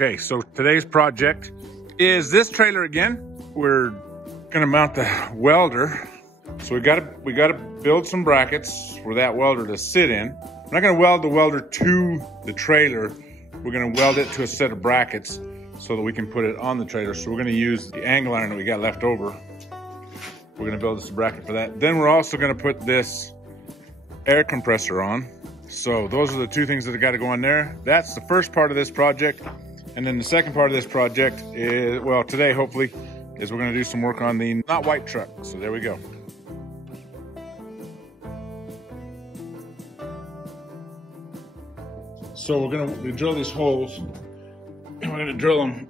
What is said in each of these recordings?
Okay, so today's project is this trailer again. We're gonna mount the welder. So we gotta build some brackets for that welder to sit in. We're not gonna weld the welder to the trailer. We're gonna weld it to a set of brackets so that we can put it on the trailer. So we're gonna use the angle iron that we got left over. We're gonna build this bracket for that. Then we're also gonna put this air compressor on. So those are the two things that have got to go on there. That's the first part of this project. And then the second part of this project is, well, today hopefully, is we're gonna do some work on the not white truck. So there we go. So we're gonna drill these holes, and we're gonna drill them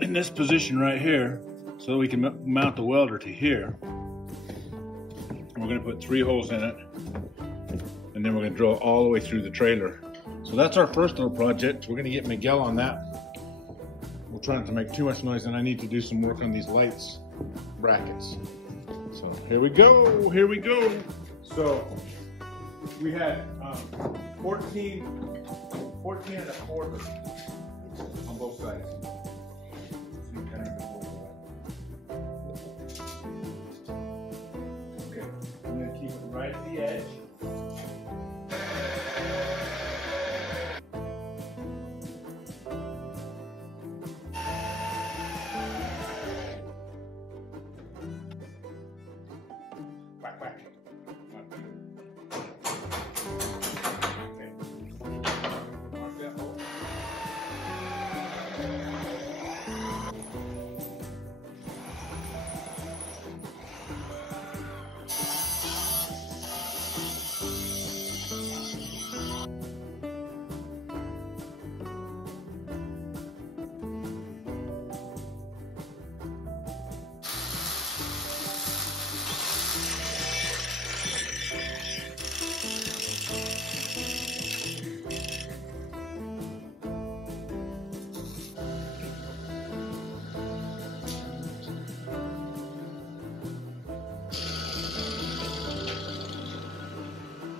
in this position right here so that we can mount the welder to here. And we're gonna put 3 holes in it, and then we're gonna drill all the way through the trailer. So that's our first little project. We're gonna get Miguel on that. We're trying not to make too much noise, and I need to do some work on these lights brackets. So here we go, here we go. So we had 14 and a quarter on both sides. Okay, I'm gonna keep it right at the edge. Whack, whack. Okay. Mark that hole.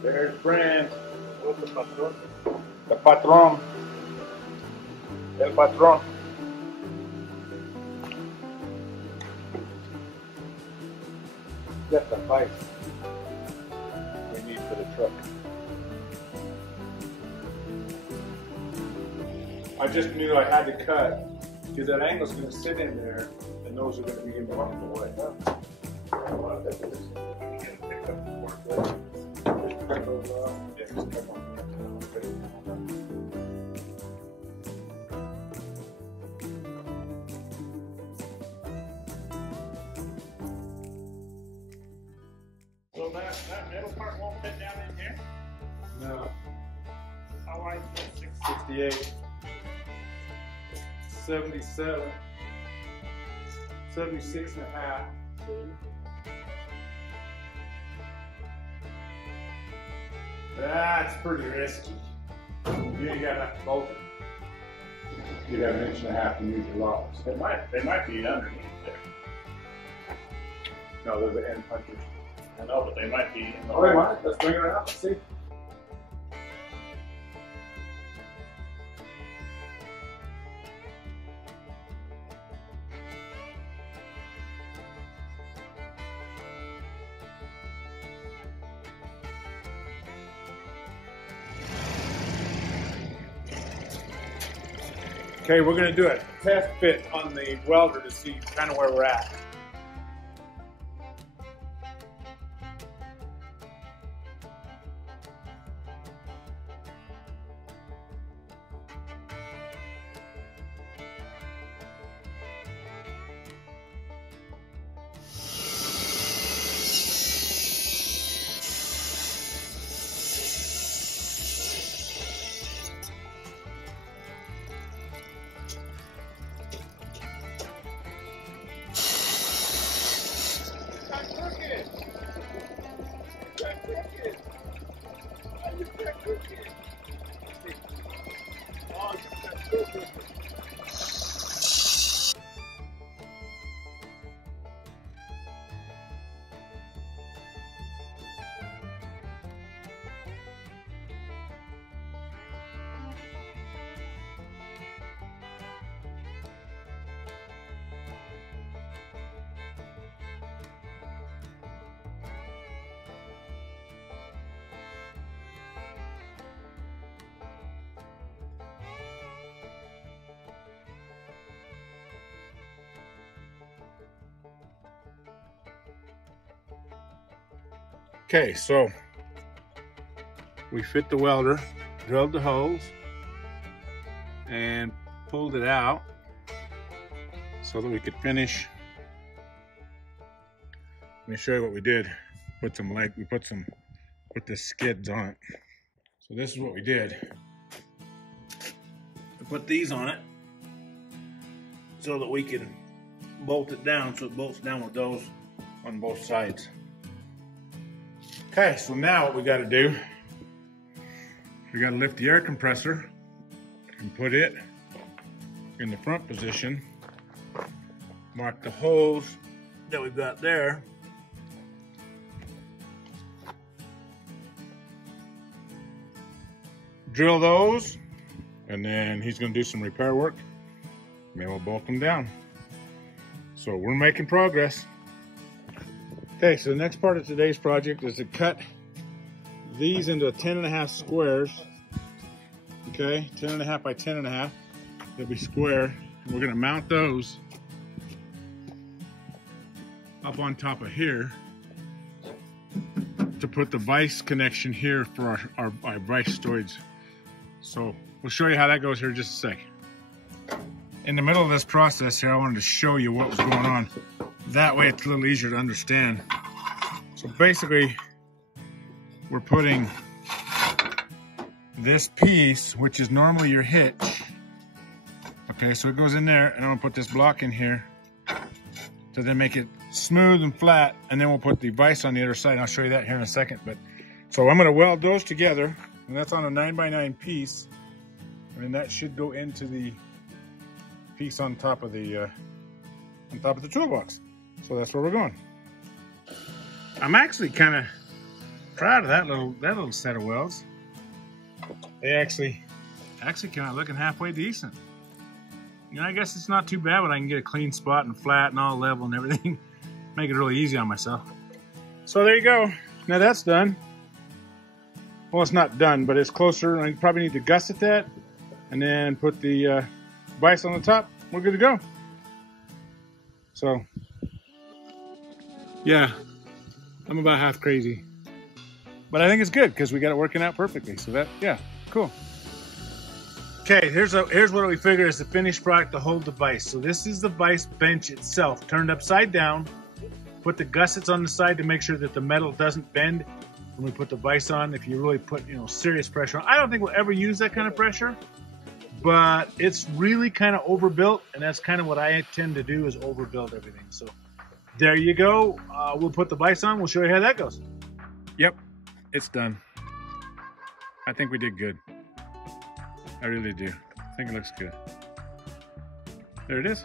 There's Brent. What's the patron? The patron. El patron. That's the pipe we need for the truck. I just knew I had to cut because that angle's going to sit in there, and those are going to be in the way. So that middle part won't fit down in here? No. How wide is it? 68. 77. 76 and a half. That's pretty risky. You gotta have to bolt it. You got 1.5 inches to use your locks. They might be underneath there. No, they're the end punchers. I know, but they might be in the. Oh, they might. Let's bring it out. Let's see. Okay, we're going to do a test fit on the welder to see kind of where we're at. Okay, so we fit the welder, drilled the holes, and pulled it out so that we could finish. Let me show you what we did. Put the skids on it. So this is what we did. We put these on it so that we can bolt it down, so it bolts down with those on both sides. Okay, so now what we got to do, we got to lift the air compressor and put it in the front position. Mark the holes that we've got there. Drill those, and then he's going to do some repair work, and then we'll bolt them down. So we're making progress. Okay, so the next part of today's project is to cut these into 10.5 squares. Okay, 10.5 by 10.5. They'll be square, and we're going to mount those up on top of here to put the vise connection here for our vise storage. So we'll show you how that goes here in just a sec. In the middle of this process here, I wanted to show you what was going on. That way it's a little easier to understand. So basically, we're putting this piece, which is normally your hitch. Okay, so it goes in there, and I'm gonna put this block in here to then make it smooth and flat, and then we'll put the vise on the other side. I'll show you that here in a second. But so I'm gonna weld those together, and that's on a 9x9 piece, and that should go into the piece on top of the toolbox. So that's where we're going. I'm actually kind of proud of that little set of welds. They actually kind of looking halfway decent. You know, I guess it's not too bad when I can get a clean spot and flat and all level and everything. Make it really easy on myself. So there you go. Now that's done. Well, it's not done, but it's closer. I probably need to gusset that and then put the vise on the top. We're good to go. So, yeah, I'm about half crazy. But I think it's good because we got it working out perfectly. So that, yeah, cool. Okay, here's what we figured is the finished product to hold the vise. So this is the vise bench itself, turned upside down. Put the gussets on the side to make sure that the metal doesn't bend when we put the vise on. If you really put, serious pressure on. I don't think we'll ever use that kind of pressure, but it's really kind of overbuilt, and that's kind of what I tend to do, is overbuild everything. So there you go. We'll put the vise on. We'll show you how that goes. Yep, it's done. I think we did good. I really do. I think it looks good. There it is.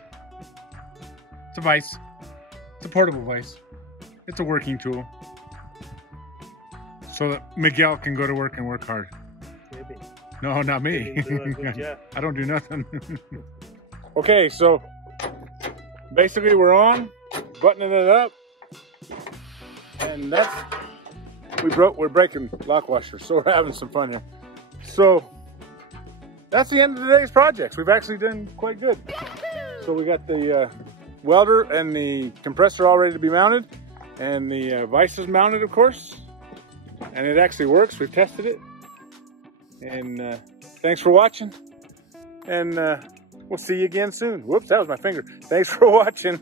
It's a vise. It's a portable vise. It's a working tool. So that Miguel can go to work and work hard. Maybe. No, not me. Yeah. I don't do nothing. Okay, so basically we're on, buttoning it up, and we're breaking lock washers, so we're having some fun here. So that's the end of today's projects. We've actually done quite good. So we got the welder and the compressor all ready to be mounted, and the vise is mounted, of course, and it actually works. We've tested it. And thanks for watching, and we'll see you again soon. Whoops, that was my finger. Thanks for watching.